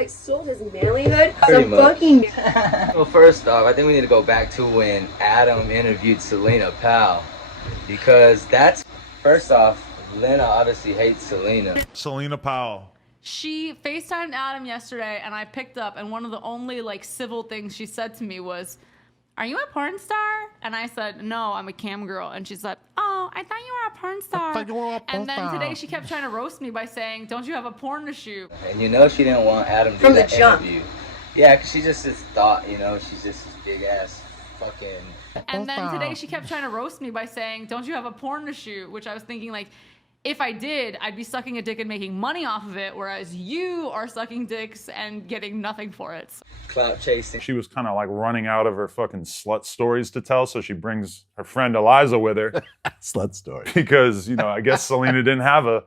like sold his manlyhood. Pretty Some much. fucking. Well, first off, I think we need to go back to when Adam interviewed Selena Powell, because that's, first off, Lena obviously hates Selena. Selena Powell. She FaceTimed Adam yesterday, and I picked up, and one of the only like civil things she said to me was, "Are you a porn star?" And I said, "No, I'm a cam girl." And she said, "Oh, I thought you were a porn star." And then today she kept trying to roast me by saying, "Don't you have a porn to shoot?" And you know she didn't want Adam to do From the that jump. interview. Yeah, because she just thought, you know, she's just this big ass fucking. And then today she kept trying to roast me by saying, "Don't you have a porn to shoot?" Which I was thinking, like, if I did, I'd be sucking a dick and making money off of it, whereas you are sucking dicks and getting nothing for it. Clout chasing. She was kind of like running out of her fucking slut stories to tell, so she brings her friend Eliza with her. Slut story. Because, you know, I guess Selena didn't have a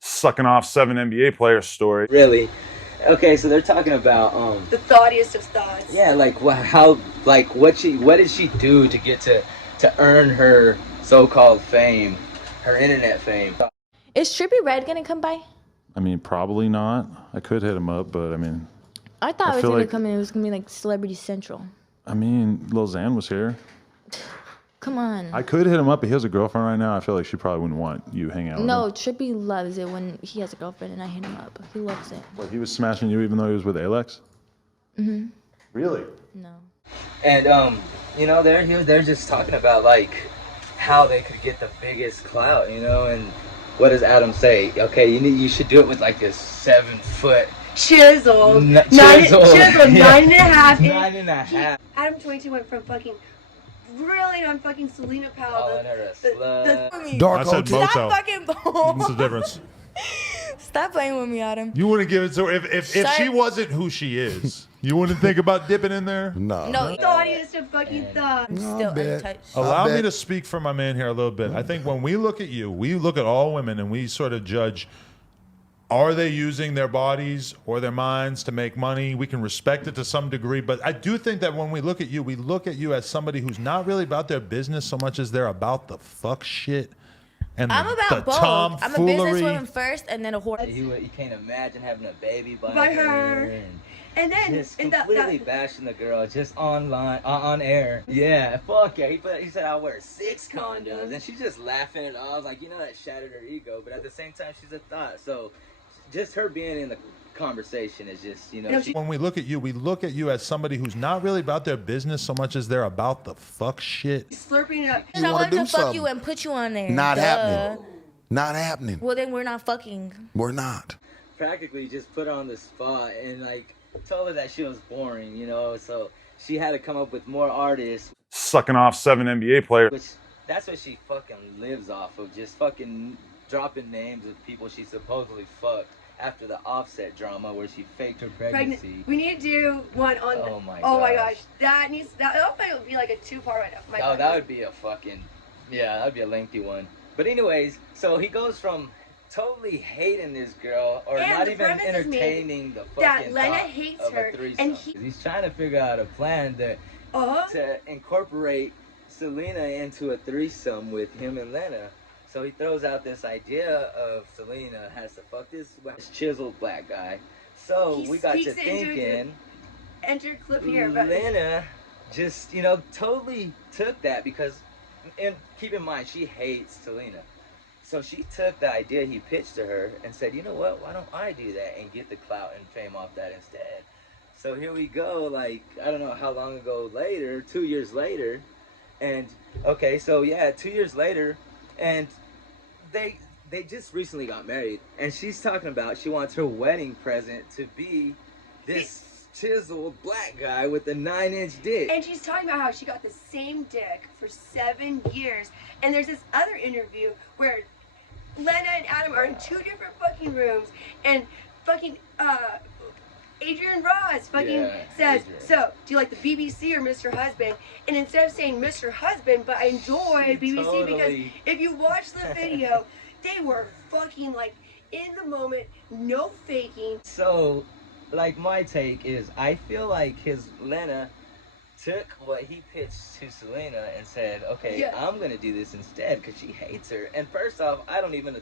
sucking off 7 NBA players story. Really? Okay, so they're talking about The thoughtiest of thoughts. yeah, like what did she do to get to earn her so-called fame, her internet fame? Is Trippie Redd gonna come by? I mean, probably not. I could hit him up, but I mean, I thought I it was feel gonna like- come in. It was gonna be like Celebrity Central. Lil Xan was here. Come on. I could hit him up, but he has a girlfriend right now. I feel like she probably wouldn't want you hanging out with No, him. Trippie loves it when he has a girlfriend and I hit him up. He loves it. What, he was smashing you even though he was with Alex? Mm-hmm. Really? No. And you know, they're just talking about like how they could get the biggest clout, you know. And what does Adam say? Okay, you should do it with like this 7-foot Chiseled. chiseled. Chiseled. Yeah. 9.5 inch. 9.5. Adam22 went from fucking really on fucking Selena Powell. Calling her a slut. Dark I said hotel. motel. fucking What's the difference? Stop playing with me, Adam. You wouldn't give it to her if Shut- she wasn't who she is. You wouldn't think about dipping in there? No. No, Thoughtiest of fucking thoughts. No, still I bet. untouched. Allow bet. me to speak for my man here a little bit. I think when we look at you, we look at all women and we sort of judge, are they using their bodies or their minds to make money? We can respect it to some degree, but I do think that when we look at you as somebody who's not really about their business so much as they're about the fuck shit and I'm the about both. I'm a tomfoolery. businesswoman first and then a whore. You can't imagine having a baby by By her. her. And then Just and completely bashing the girl just online, on air. Yeah, fuck yeah. He said I'll wear 6 condoms, and she's just laughing it off, like, you know, that shattered her ego. But at the same time, she's a thought. So just her being in the conversation is just, you know. No, she, When we look at you as somebody who's not really about their business so much as they're about the fuck shit. slurping it up. You I wanna want to do fuck something. you and put you on there. Not Duh. happening. Not happening. Well, then we're not fucking. We're not. practically just put her on the spot and like told her that she was boring, you know. So she had to come up with more artists, Sucking off 7 NBA players. which that's what she fucking lives off of, just fucking dropping names of people she supposedly fucked after the Offset drama where she faked her pregnancy. We need to do one on. Oh my my gosh. gosh, that'll probably be like a 2-part right now. Oh, that would be a fucking, yeah, that would be a lengthy one. But anyways, so he goes from totally hating this girl, or And not the even premise is made entertaining the that fucking Lena thought hates of her, a threesome. and He's trying to figure out a plan to incorporate Selena into a threesome with him and Lena. So he throws out this idea of Selena has to fuck this chiseled black guy. So He we got to speaks it into thinking, enter clip here, but Lena just, you know, totally took that because, and keep in mind, she hates Selena. So she took the idea he pitched to her and said, you know what, why don't I do that and get the clout and fame off that instead? So here we go, like, I don't know how long ago later, 2 years later, and, okay, so yeah, 2 years later, and they just recently got married, and she's talking about she wants her wedding present to be this chiseled black guy with a 9-inch dick. and she's talking about how she got the same dick for 7 years. And there's this other interview where Lena and Adam are in 2 different fucking rooms, and fucking Adrian Ross fucking Yeah, says, Adrian. so do you like the BBC or Mr. Husband? And instead of saying Mr. Husband, but I enjoy BBC because Totally. if you watch the video, they were fucking like in the moment, no faking. So, like, my take is, I feel like Lena took what he pitched to Selena and said, okay, Yeah. I'm gonna do this instead because she hates her. And first off, I don't even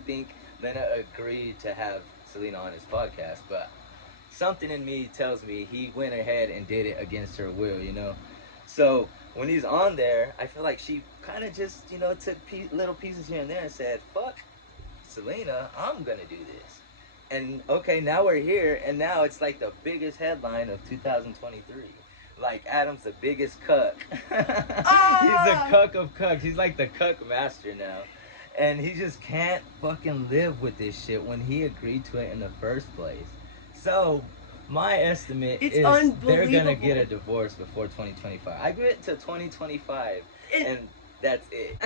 think Lena agreed to have Selena on his podcast, but something in me tells me he went ahead and did it against her will, you know. So when he's on there, I feel like she kind of just, you know, took little pieces here and there and said, fuck Selena, I'm gonna do this. And okay, now we're here, and now it's like the biggest headline of 2023. Like, Adam's the biggest cuck. He's the cuck of cucks. He's like the cuck master now. And he just can't fucking live with this shit when he agreed to it in the first place. So, my estimate is they're gonna get a divorce before 2025. I give it to 2025, and that's it.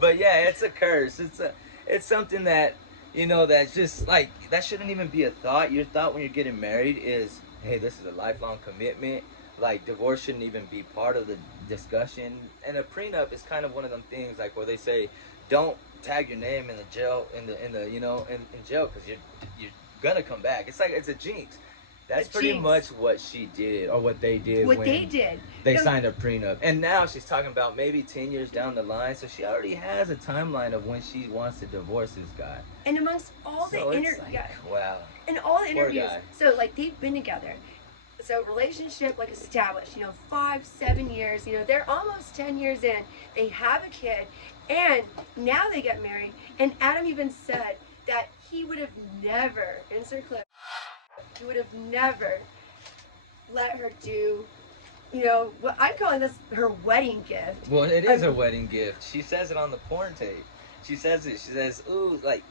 But yeah, it's a curse. It's something that, you know, that's just like, that shouldn't even be a thought. Your thought when you're getting married is, hey, this is a lifelong commitment. Like, divorce shouldn't even be part of the discussion. And a prenup is kind of one of them things, like, where they say, don't tag your name in the jail, in the you know, in jail, because you're gonna come back. It's like, it's a jinx. That's pretty much what she did, or what they did. They signed a prenup. And now she's talking about maybe 10 years down the line, so she already has a timeline of when she wants to divorce this guy. And amongst all the interviews, wow. And all the interviews, so like they've been together. So relationship like established, you know, 5-7 years, you know, they're almost 10 years in, they have a kid, and now they get married. And Adam even said that he would have never, insert clip, he would have never let her do, you know, what I'm calling this her wedding gift. Well, it is a wedding gift. She says it on the porn tape. She says it. She says, ooh, like,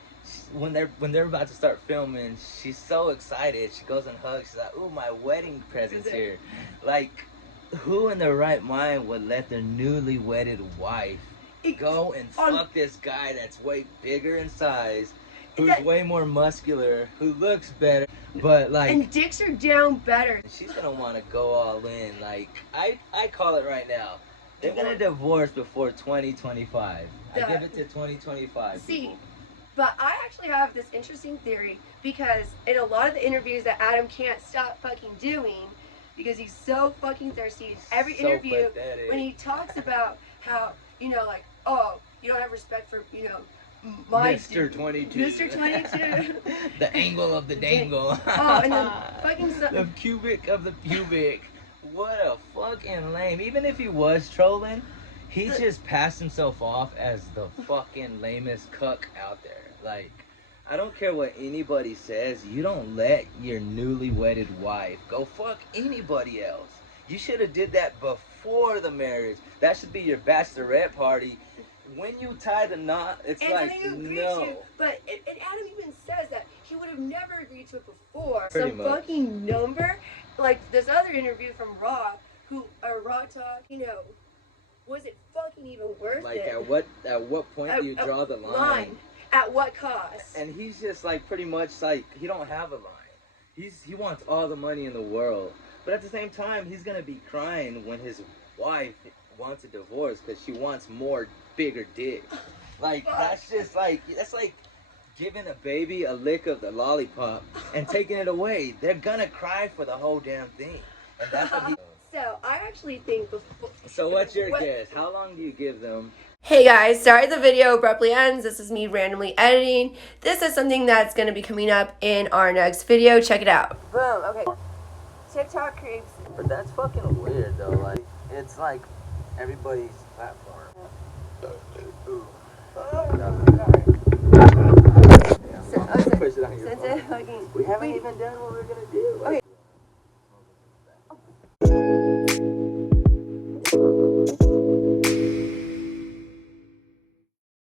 when they're about to start filming, she's so excited. She goes and hugs. She's like, ooh, my wedding present's here. Like, who in their right mind would let their newly wedded wife go and fuck this guy that's way bigger in size, who's way more muscular, who looks better, but like, and dicks are down better. She's gonna want to go all in. Like, I call it right now. They're gonna divorce before 2025. I give it to 2025. See, people. But I actually have this interesting theory, because in a lot of the interviews that Adam can't stop fucking doing, because he's so fucking thirsty, every interview, when he talks about how, you know, like, oh, you don't have respect for, you know, my Mr. 22. Mr. 22. The angle of the dangle. Oh, and then fucking the cubic of the pubic. What a fucking lame. Even if he was trolling, he just passed himself off as the fucking lamest cuck out there. Like, I don't care what anybody says, you don't let your newly wedded wife go fuck anybody else. You should have did that before the marriage. That should be your bachelorette party. When you tie the knot, it's and like, no. But Adam even says that he would have never agreed to it before. Pretty Some much. fucking number, like this other interview from Raw, Raw Talk, you know, was it fucking even worth like, it? Like, at what point do you draw the line? At what cost? And he's just like, pretty much like, he don't have a line. He wants all the money in the world. But at the same time, he's gonna be crying when his wife wants a divorce because she wants more bigger dick. Like, that's just like, that's like giving a baby a lick of the lollipop and taking it away. They're gonna cry for the whole damn thing. And that's what he... So, I actually think before... So what's your guess? How long do you give them? Hey guys, sorry the video abruptly ends. This is me randomly editing. This is something that's going to be coming up in our next video. Check it out. Boom, okay. TikTok creeps. But that's fucking weird though. Like, it's like everybody's platform. We haven't even done what we're going to do. Okay.